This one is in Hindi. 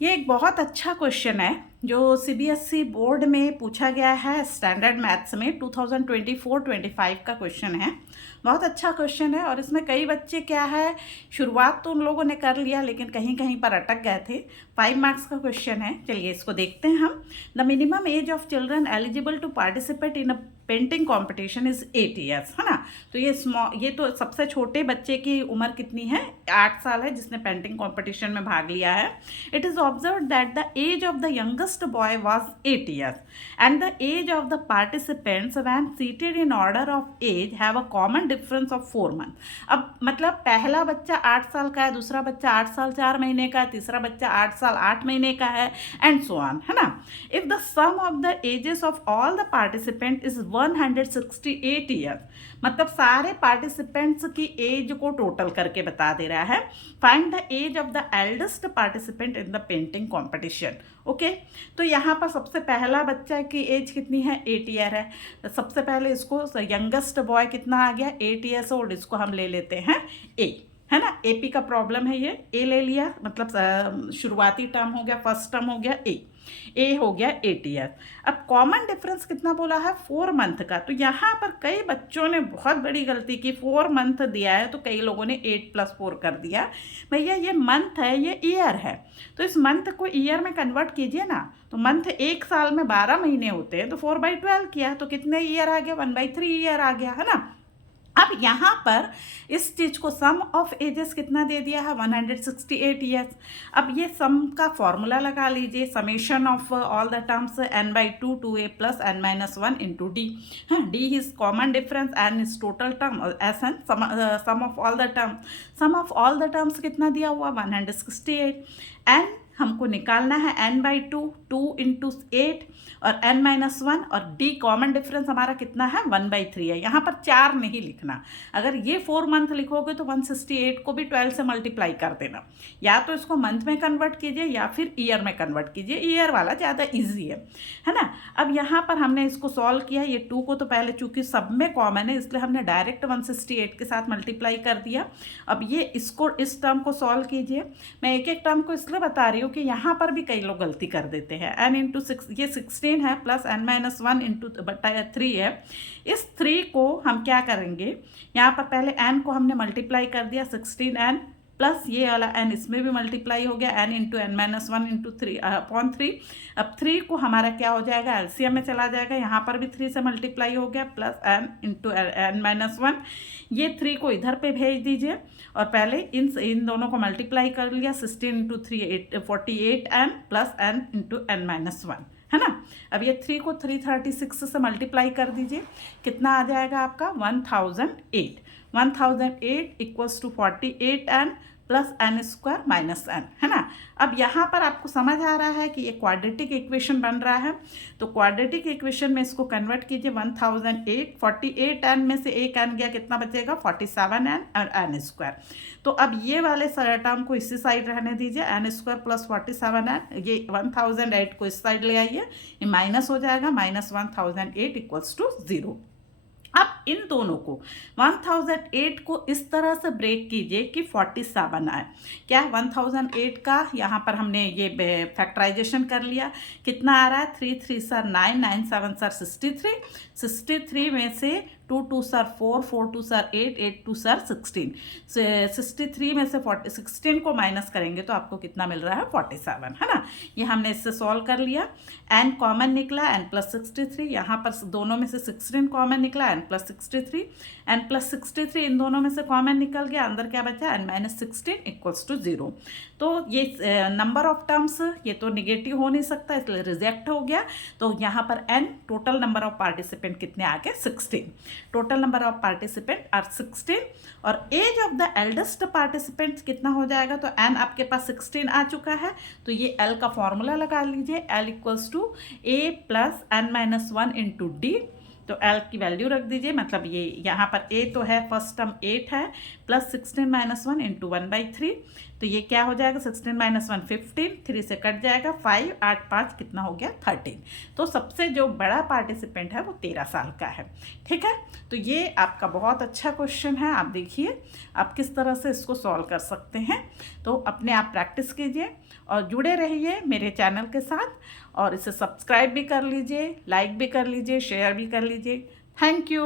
ये एक बहुत अच्छा क्वेश्चन है जो सीबीएसई बोर्ड में पूछा गया है स्टैंडर्ड मैथ्स में 2024-25 का क्वेश्चन है। बहुत अच्छा क्वेश्चन है और इसमें कई बच्चे क्या है, शुरुआत तो उन लोगों ने कर लिया लेकिन कहीं कहीं पर अटक गए थे। 5 मार्क्स का क्वेश्चन है, चलिए इसको देखते हैं हम। The minimum age of children eligible to participate in a painting competition is 8 years, है ना। तो ये तो सबसे छोटे बच्चे की उम्र कितनी है, 8 साल है, जिसने पेंटिंग कॉम्पिटिशन में भाग लिया है। It is observed that the age of the youngest boy was 8 years and the age of the participants when seated in order of age have a common difference of 4 months. अब मतलब पहला बच्चा 8 साल का है, दूसरा बच्चा 8 साल 4 महीने का है, तीसरा बच्चा 8 साल 8 महीने का है एंड सो ऑन, है ना। If the sum of the ages of all the participant is 168 years, मतलब सारे पार्टिसिपेंट्स की एज को टोटल करके बता दे रहा है। Find the age of the eldest participant in the painting competition. Okay, तो यहाँ पर सबसे पहला बच्चा की एज कितनी है, 8 ईयर है। तो सबसे पहले इसको यंगेस्ट बॉय कितना आ गया, 8 ईयर्स ओल्ड, इसको हम ले लेते हैं ए, है ना। एपी का प्रॉब्लम है, ये ए ले लिया, मतलब शुरुआती टर्म हो गया, फर्स्ट टर्म हो गया ए हो गया 8 ईयर। अब कॉमन डिफरेंस कितना बोला है, 4 मंथ का। तो यहाँ पर कई बच्चों ने बहुत बड़ी गलती की, 4 मंथ दिया है तो कई लोगों ने 8 + 4 कर दिया। भैया ये मंथ है, ये ईयर है, तो इस मंथ को ईयर में कन्वर्ट कीजिए ना। तो मंथ एक साल में 12 महीने होते हैं, तो 4/12 किया तो कितने ईयर आ गया, 1/3 ईयर आ गया, है ना। अब यहाँ पर इस चीज़ को सम ऑफ एजेस कितना दे दिया है, 168 ईयर्स। अब ये सम का फॉर्मूला लगा लीजिए, summation of all the terms n/2 2a + n-1 × d। हाँ, d is common difference, n is total term और N sum of all the term. Sum of all the terms कितना दिया हुआ, 168। n हमको निकालना है n/2 2 × 8 और n-1, और d कॉमन डिफरेंस हमारा कितना है, 1/3 है। यहाँ पर 4 नहीं लिखना, अगर ये 4 मंथ लिखोगे तो 168 को भी 12 से मल्टीप्लाई कर देना। या तो इसको मंथ में कन्वर्ट कीजिए या फिर ईयर में कन्वर्ट कीजिए, ईयर वाला ज़्यादा ईजी है ना। अब यहाँ पर हमने इसको सॉल्व किया, ये 2 को तो पहले चूंकि सब में कॉमन है इसलिए हमने डायरेक्ट 168 के साथ मल्टीप्लाई कर दिया। अब ये इसको, इस टर्म को सॉल्व कीजिए। मैं एक एक टर्म को इसलिए बता रही हूँ कि यहाँ पर भी कई लोग गलती कर देते हैं। n × 6, ये 16 है, प्लस n-1 × 3 है। इस 3 को हम क्या करेंगे, यहाँ पर पहले n को हमने मल्टीप्लाई कर दिया, 16n प्लस ये वाला n इसमें भी मल्टीप्लाई हो गया, n × n-1 × 3/3। अब 3 को हमारा क्या हो जाएगा, एलसीएम में चला जाएगा, यहाँ पर भी 3 से मल्टीप्लाई हो गया, प्लस n × n-1। ये 3 को इधर पे भेज दीजिए और पहले इन दोनों को मल्टीप्लाई कर लिया, 16 × 3 48n प्लस n × n-1, है ना। अब ये 3 को 336 से मल्टीप्लाई कर दीजिए, कितना आ जाएगा आपका, 1008। 1008 = 48n plus n² minus n, है ना। अब यहाँ पर आपको समझ आ रहा है कि ये क्वाड्रेटिक इक्वेशन बन रहा है, तो क्वाड्रेटिक इक्वेशन में इसको कन्वर्ट कीजिए। 1008, 48n में से एक n गया, कितना बचेगा, 47n और n²। तो अब ये वाले टर्म को इसी साइड रहने दीजिए, n² + 47n। ये 1008 को इस साइड ले आइए, ये माइनस हो जाएगा, -1008 = 0। अब इन दोनों को 1008 को इस तरह से ब्रेक कीजिए कि 47 आए। क्या 1008 का यहाँ पर हमने ये फैक्टराइजेशन कर लिया, कितना आ रहा है, 3 3 9 9 7 63। 63 में से 2 2 4 4 2 8 8 2 16। 63 में से 16 को माइनस करेंगे तो आपको कितना मिल रहा है, 47, है ना। ये हमने इससे सॉल्व कर लिया। n कॉमन निकला, n + 63, यहाँ पर दोनों में से 16 कॉमन निकला, n + 63। n + 63 इन दोनों में से कॉमन निकल गया, अंदर क्या बचा, n-16 = 0। तो ये नंबर ऑफ टर्म्स, ये तो निगेटिव हो नहीं सकता इसलिए रिजेक्ट हो गया। तो यहाँ पर n, total number of participant कितने आ गए, 16। Total number of participant are 16 और age of the eldest participant कितना हो जाएगा, तो n आपके पास 16 आ चुका है, तो ये l का फॉर्मूला लगा लीजिए, l = a + n-1 × d। तो l की वैल्यू रख दीजिए, मतलब ये यहाँ पर a तो है, फर्स्ट टर्म 8 है, प्लस 16 - 1 × 1/3। तो ये क्या हो जाएगा, 16 माइनस 1 15, 3 से कट जाएगा 5, 8 5 कितना हो गया 13। तो सबसे जो बड़ा पार्टिसिपेंट है वो 13 साल का है। ठीक है, तो ये आपका बहुत अच्छा क्वेश्चन है। आप देखिए आप किस तरह से इसको सॉल्व कर सकते हैं। तो अपने आप प्रैक्टिस कीजिए और जुड़े रहिए मेरे चैनल के साथ, और इसे सब्सक्राइब भी कर लीजिए, लाइक भी कर लीजिए, शेयर भी कर लीजिए। Thank you.